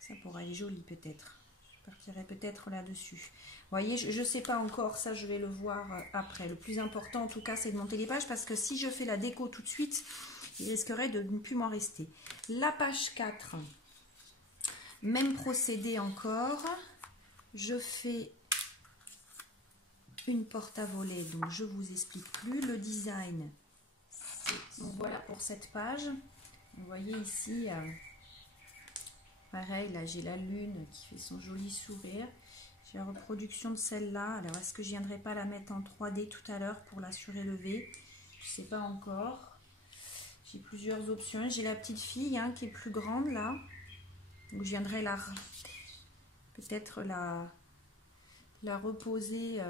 ça pourrait être joli peut-être. Je partirai peut-être là-dessus. Vous voyez, je ne sais pas encore, ça je vais le voir après. Le plus important en tout cas, c'est de monter les pages parce que si je fais la déco tout de suite, il risquerait de ne plus m'en rester. La page 4, même procédé encore. Je fais une porte à volets, donc je ne vous explique plus. Le design... Donc voilà pour cette page. Vous voyez ici, pareil, là j'ai la lune qui fait son joli sourire. J'ai la reproduction de celle-là. Alors est-ce que je ne viendrai pas la mettre en 3D tout à l'heure pour la surélever? Je ne sais pas encore. J'ai plusieurs options. J'ai la petite fille hein, qui est plus grande là. Donc je viendrai la... peut-être la reposer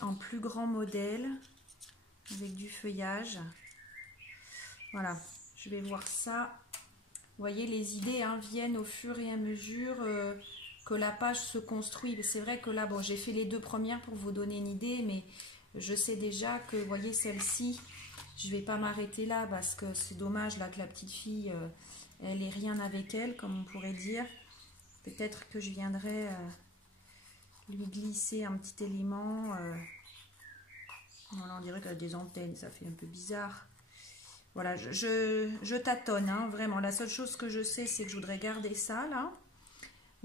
en plus grand modèle avec du feuillage. Voilà, je vais voir ça. Vous voyez, les idées viennent au fur et à mesure que la page se construit. C'est vrai que là, bon, j'ai fait les 2 premières pour vous donner une idée, mais je sais déjà que, vous voyez, celle-ci, je ne vais pas m'arrêter là parce que c'est dommage là que la petite fille, elle ait rien avec elle, comme on pourrait dire. Peut-être que je viendrai lui glisser un petit élément. Voilà, on dirait qu'elle a des antennes, ça fait un peu bizarre. Voilà, je tâtonne, vraiment. La seule chose que je sais, c'est que je voudrais garder ça, là.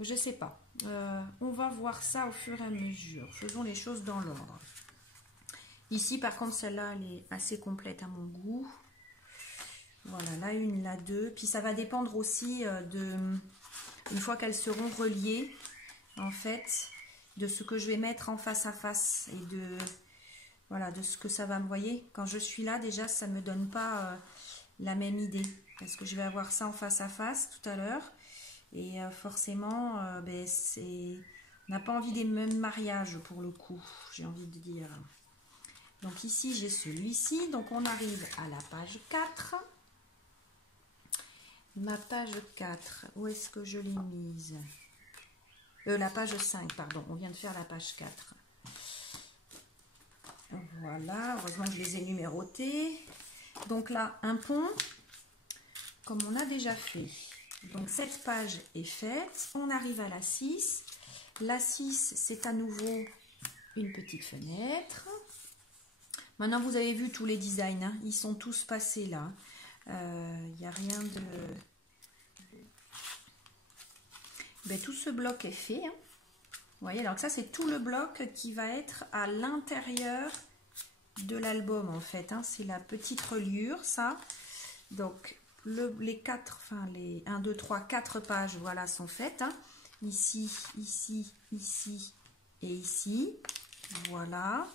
Je sais pas. On va voir ça au fur et à mesure. Faisons les choses dans l'ordre. Ici, par contre, celle-là, elle est assez complète à mon goût. Voilà, la 1, la 2. Puis ça va dépendre aussi une fois qu'elles seront reliées, en fait, de ce que je vais mettre en face à face et voilà, de ce que ça va me voyer. Quand je suis là, déjà, ça ne me donne pas la même idée. Parce que je vais avoir ça en face à face tout à l'heure. Et forcément, on n'a pas envie des mêmes mariages pour le coup, j'ai envie de dire. Donc ici, j'ai celui-ci. Donc on arrive à la page 4. Ma page 4, où est-ce que je l'ai mise? La page 5, pardon. On vient de faire la page 4. Voilà, heureusement que je les ai numérotés. Donc là, un pont, comme on a déjà fait. Donc cette page est faite. On arrive à la 6. La 6, c'est à nouveau une petite fenêtre. Maintenant, vous avez vu tous les designs. Ils sont tous passés là. Il n'y a rien de... tout ce bloc est fait. Vous voyez, alors que ça, c'est tout le bloc qui va être à l'intérieur de l'album, en fait. C'est la petite reliure, ça. Donc, les 4, enfin, les 1, 2, 3, 4 pages, voilà, sont faites. Ici, ici, ici et ici. Voilà.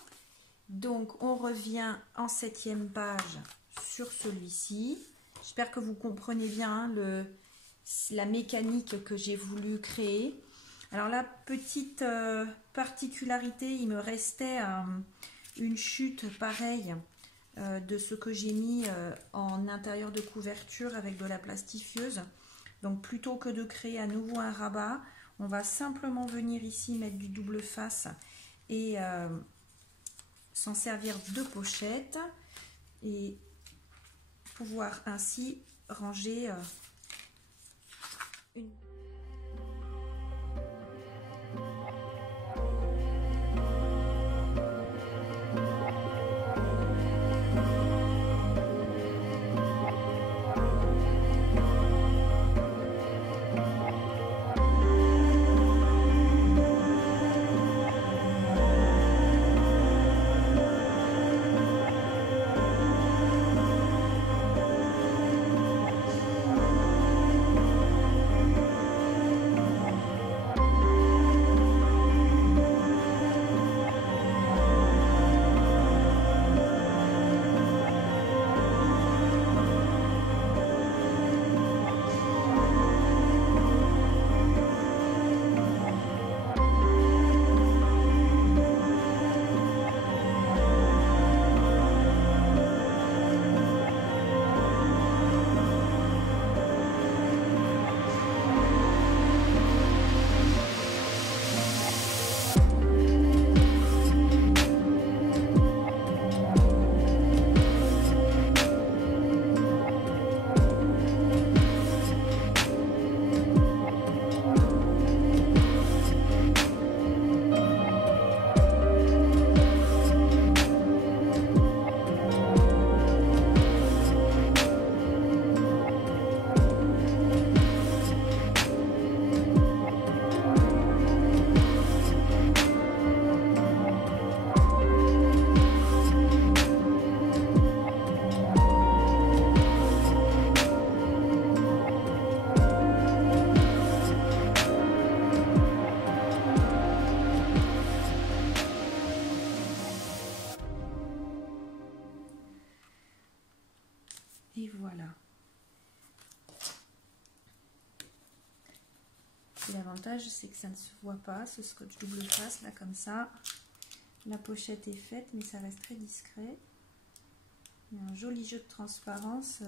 Donc, on revient en 7e page sur celui-ci. J'espère que vous comprenez bien la mécanique que j'ai voulu créer. Alors la petite particularité, il me restait une chute pareille de ce que j'ai mis en intérieur de couverture avec de la plastifieuse. Donc plutôt que de créer à nouveau un rabat, on va simplement venir ici mettre du double face et s'en servir de pochette et pouvoir ainsi ranger une... L'avantage, c'est que ça ne se voit pas, ce scotch double face, là, comme ça. La pochette est faite, mais ça reste très discret. Il y a un joli jeu de transparence.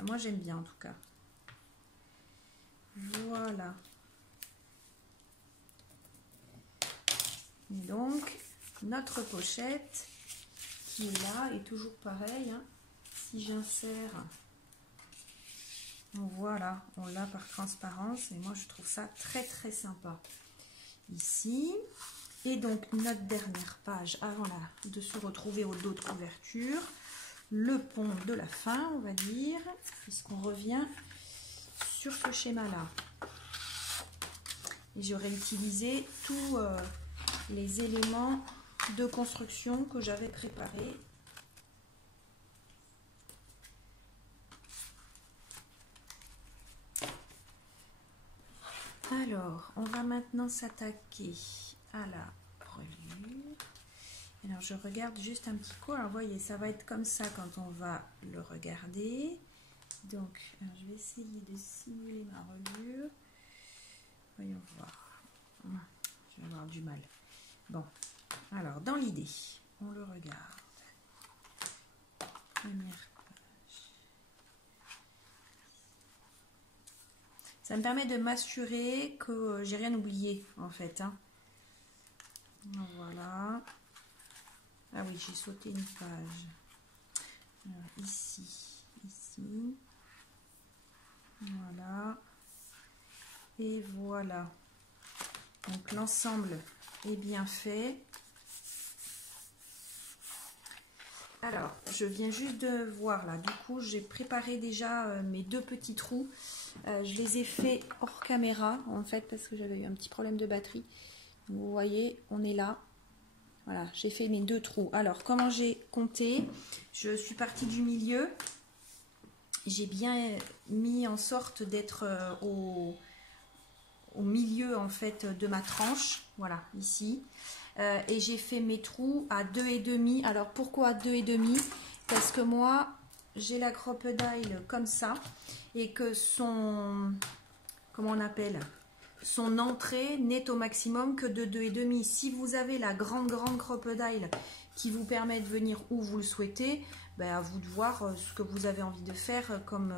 Moi, j'aime bien, en tout cas. Voilà. Et donc, notre pochette qui est là, est toujours pareil. Hein. Si j'insère, voilà, on l'a par transparence. Et moi, je trouve ça très, très sympa. Ici. Et donc, notre dernière page avant de se retrouver au dos de couverture. Le pont de la fin, on va dire, puisqu'on revient sur ce schéma-là. Et j'aurais utilisé tous les éléments de construction que j'avais préparés. Alors, on va maintenant s'attaquer à la reliure. Alors, je regarde juste un petit coup. Alors, vous voyez, ça va être comme ça quand on va le regarder. Donc, alors, je vais essayer de simuler ma reliure. Voyons voir. Je vais avoir du mal. Bon, alors, dans l'idée, on le regarde. Première page. Ça me permet de m'assurer que j'ai rien oublié, en fait. Hein. Voilà. Ah oui, j'ai sauté une page. Alors, ici. Voilà. Et voilà. Donc, l'ensemble est bien fait. Alors, je viens juste de voir là. Du coup, j'ai préparé déjà mes deux petits trous. Je les ai fait hors caméra, en fait, parce que j'avais eu un petit problème de batterie. Vous voyez, on est là. Voilà, j'ai fait mes deux trous. Alors, comment j'ai compté? Je suis partie du milieu. J'ai bien mis en sorte d'être au milieu, en fait, de ma tranche. Voilà, ici. Et j'ai fait mes trous à 2,5. Alors, pourquoi 2,5? Parce que moi, j'ai la crocodile comme ça. Et que son... Comment on appelle? Son entrée n'est au maximum que de 2,5. Si vous avez la grande crocodile qui vous permet de venir où vous le souhaitez, ben à vous de voir ce que vous avez envie de faire comme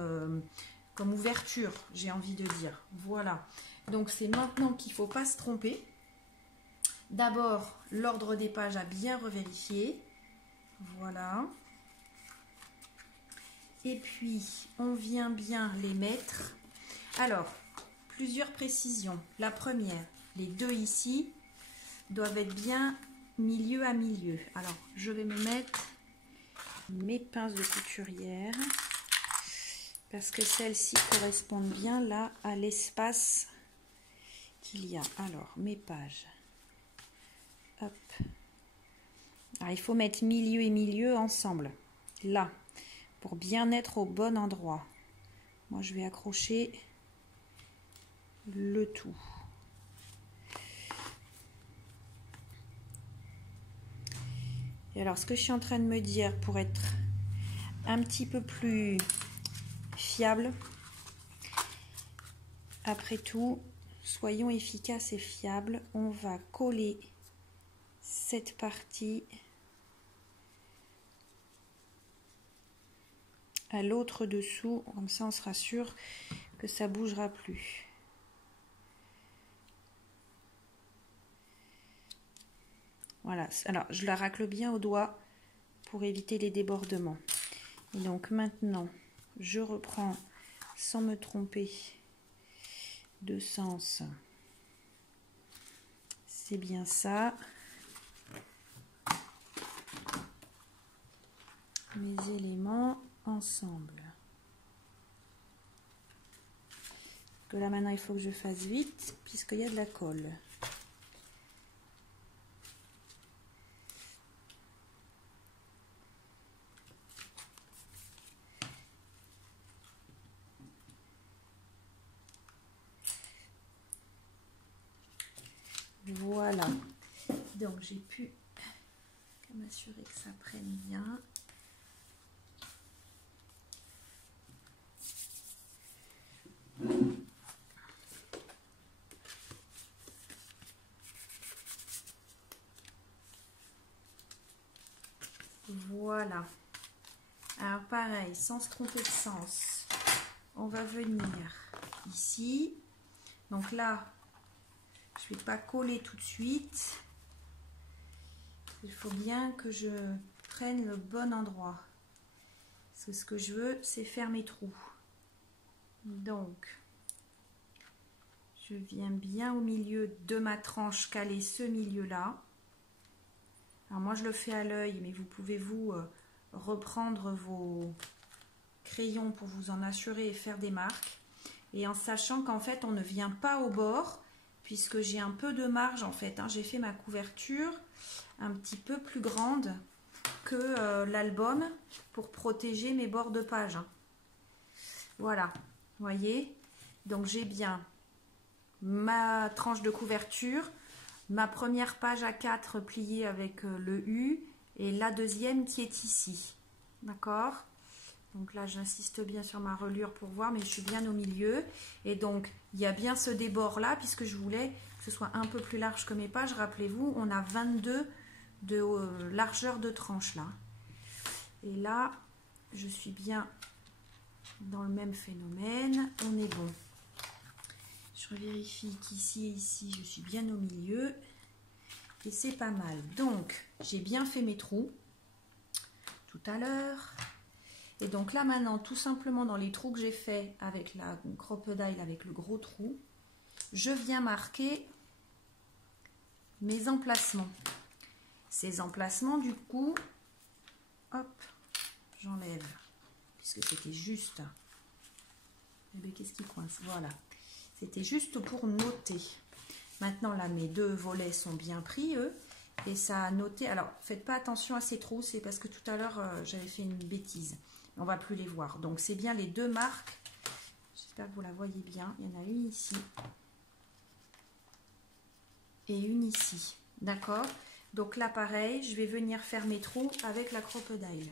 ouverture, j'ai envie de dire. Voilà. Donc c'est maintenant qu'il ne faut pas se tromper. D'abord, l'ordre des pages à bien revérifier. Voilà. Et puis, on vient bien les mettre. Alors, plusieurs précisions. La première, les deux ici doivent être bien milieu à milieu. Alors, je vais me mettre mes pinces de couturière parce que celles-ci correspondent bien là à l'espace qu'il y a. Alors, mes pages. Hop. Alors, il faut mettre milieu et milieu ensemble. Là, pour bien être au bon endroit. Moi, je vais accrocher le tout. Et alors, ce que je suis en train de me dire pour être un petit peu plus fiable, après tout, soyons efficaces et fiables, on va coller cette partie à l'autre dessous, comme ça on sera sûr que ça bougera plus. Voilà, alors je la racle bien au doigt pour éviter les débordements. Et donc maintenant, je reprends sans me tromper de sens. C'est bien ça. Mes éléments ensemble. Que là maintenant il faut que je fasse vite puisqu'il y a de la colle. Voilà, donc j'ai pu m'assurer que ça prenne bien. Voilà. Alors pareil, sans se tromper de sens, on va venir ici. Donc là, je ne vais pas coller tout de suite. Il faut bien que je prenne le bon endroit. Parce que ce que je veux, c'est faire mes trous. Donc, je viens bien au milieu de ma tranche caler ce milieu-là. Alors moi, je le fais à l'œil, mais vous pouvez vous reprendre vos crayons pour vous en assurer et faire des marques. Et en sachant qu'en fait, on ne vient pas au bord, puisque j'ai un peu de marge en fait. Hein. J'ai fait ma couverture un petit peu plus grande que l'album pour protéger mes bords de page. Hein. Voilà, vous voyez. Donc j'ai bien ma tranche de couverture, ma première page A4 pliée avec le U et la deuxième qui est ici. D'accord ? Donc là, j'insiste bien sur ma reliure pour voir, mais je suis bien au milieu. Et donc, il y a bien ce débord-là, puisque je voulais que ce soit un peu plus large que mes pages. Rappelez-vous, on a 22 de largeur de tranche là. Et là, je suis bien dans le même phénomène. On est bon. Je vérifie qu'ici et ici, je suis bien au milieu. Et c'est pas mal. Donc, j'ai bien fait mes trous tout à l'heure. Et donc là maintenant, tout simplement dans les trous que j'ai fait avec la crocodile, avec le gros trou, je viens marquer mes emplacements. Ces emplacements, du coup, hop, j'enlève, puisque c'était juste. Eh bien, qu'est-ce qui coince? Voilà. C'était juste pour noter. Maintenant, là, mes deux volets sont bien pris, eux. Et ça a noté. Alors, faites pas attention à ces trous, c'est parce que tout à l'heure, j'avais fait une bêtise. On va plus les voir. Donc, c'est bien les deux marques. J'espère que vous la voyez bien. Il y en a une ici. Et une ici. D'accord? Donc là, pareil, je vais venir faire mes trous avec la crocodile.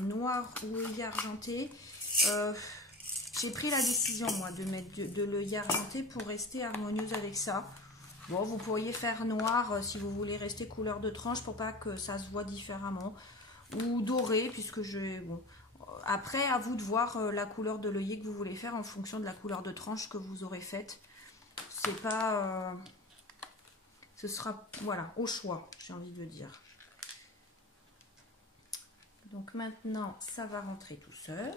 Noir ou œillet argenté, j'ai pris la décision moi de mettre de l'œillet argenté pour rester harmonieuse avec ça. Bon, vous pourriez faire noir si vous voulez rester couleur de tranche pour pas que ça se voit différemment, ou doré puisque je bon. Après, à vous de voir la couleur de l'œillet que vous voulez faire en fonction de la couleur de tranche que vous aurez faite. C'est pas, ce sera voilà au choix, j'ai envie de dire. Donc maintenant, ça va rentrer tout seul.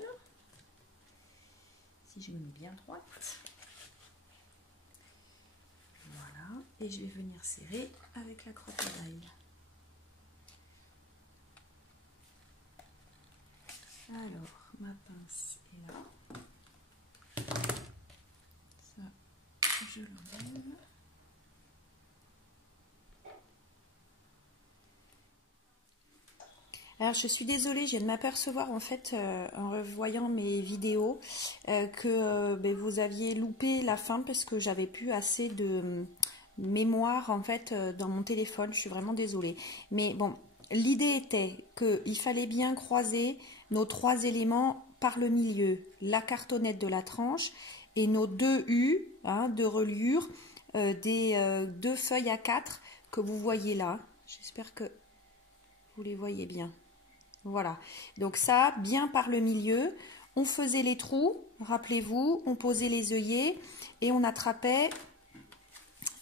Si je me mets bien droite. Voilà. Et je vais venir serrer avec la crocodile. Alors, ma pince est là. Ça, je l'enlève. Alors je suis désolée, je viens de m'apercevoir en fait en revoyant mes vidéos que vous aviez loupé la fin parce que j'avais plus assez de mémoire en fait dans mon téléphone. Je suis vraiment désolée. Mais bon, l'idée était qu'il fallait bien croiser nos 3 éléments par le milieu, la cartonnette de la tranche et nos 2 U de reliure des 2 feuilles A4 que vous voyez là. J'espère que vous les voyez bien. Voilà, donc ça, bien par le milieu, on faisait les trous, rappelez-vous, on posait les œillets et on attrapait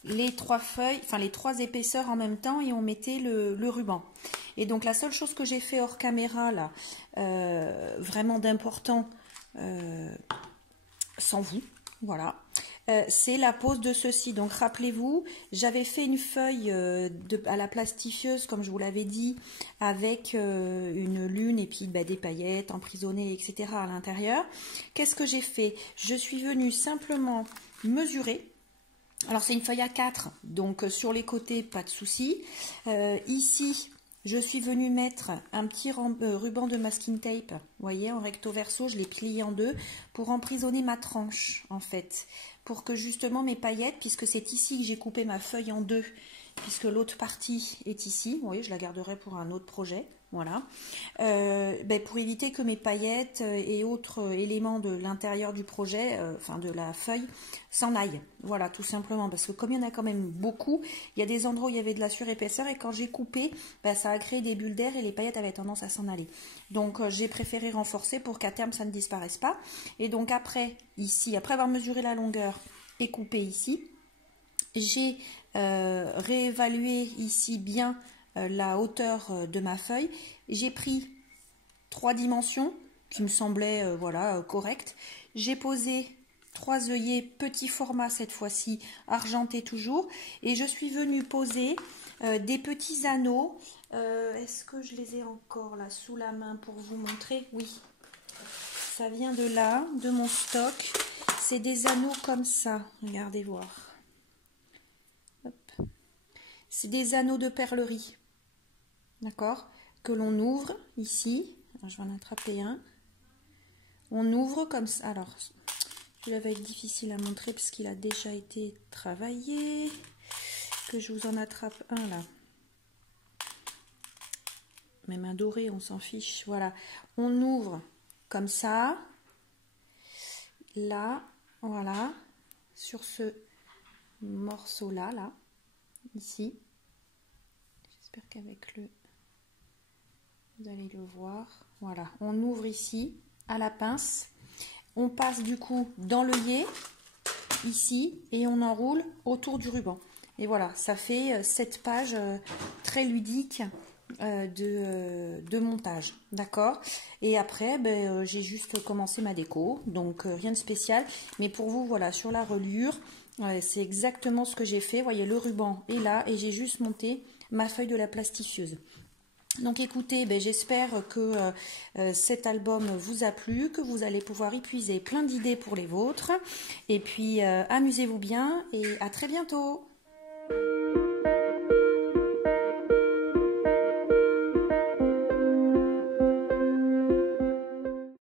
les 3 feuilles, enfin les 3 épaisseurs en même temps et on mettait le ruban. Et donc la seule chose que j'ai fait hors caméra là, vraiment d'important, sans vous, voilà, c'est la pose de ceci. Donc rappelez-vous, j'avais fait une feuille à la plastifieuse, comme je vous l'avais dit, avec une lune et puis des paillettes emprisonnées, etc. à l'intérieur. Qu'est-ce que j'ai fait? Je suis venue simplement mesurer. Alors c'est une feuille A4, donc sur les côtés, pas de souci. Ici, je suis venue mettre un petit ruban de masking tape, vous voyez, en recto verso, je l'ai plié en 2 pour emprisonner ma tranche, en fait. Pour que justement mes paillettes, puisque c'est ici que j'ai coupé ma feuille en 2, puisque l'autre partie est ici, vous voyez, je la garderai pour un autre projet, voilà. Pour éviter que mes paillettes et autres éléments de l'intérieur du projet, enfin de la feuille, s'en aillent. Voilà, tout simplement, parce que comme il y en a quand même beaucoup, il y a des endroits où il y avait de la surépaisseur et quand j'ai coupé, ça a créé des bulles d'air et les paillettes avaient tendance à s'en aller. Donc j'ai préféré renforcer pour qu'à terme ça ne disparaisse pas. Et donc après, ici, après avoir mesuré la longueur et coupé ici, j'ai réévalué ici bien la hauteur de ma feuille. J'ai pris 3 dimensions qui me semblaient voilà, correctes. J'ai posé 3 œillets petit format cette fois-ci, argenté toujours. Et je suis venue poser des petits anneaux. Est-ce que je les ai encore là sous la main pour vous montrer? Oui, ça vient de là, de mon stock. C'est des anneaux comme ça. Regardez voir. C'est des anneaux de perlerie. D'accord? Que l'on ouvre ici. Alors, je vais en attraper un. On ouvre comme ça. Alors, celui-là va être difficile à montrer parce qu'il a déjà été travaillé. Que je vous en attrape un là. Même un doré, on s'en fiche. Voilà. On ouvre comme ça. Là, voilà. Sur ce morceau-là, là. Ici. J'espère qu'avec vous allez le voir. Voilà, on ouvre ici à la pince. On passe du coup dans l'œillet, ici, et on enroule autour du ruban. Et voilà, ça fait cette page très ludique de montage. D'accord? Et après, j'ai juste commencé ma déco. Donc, rien de spécial. Mais pour vous, voilà, sur la reliure, c'est exactement ce que j'ai fait. Vous voyez, le ruban est là et j'ai juste monté ma feuille de la plastifieuse. Donc écoutez, j'espère que cet album vous a plu, que vous allez pouvoir y puiser plein d'idées pour les vôtres. Et puis amusez-vous bien et à très bientôt.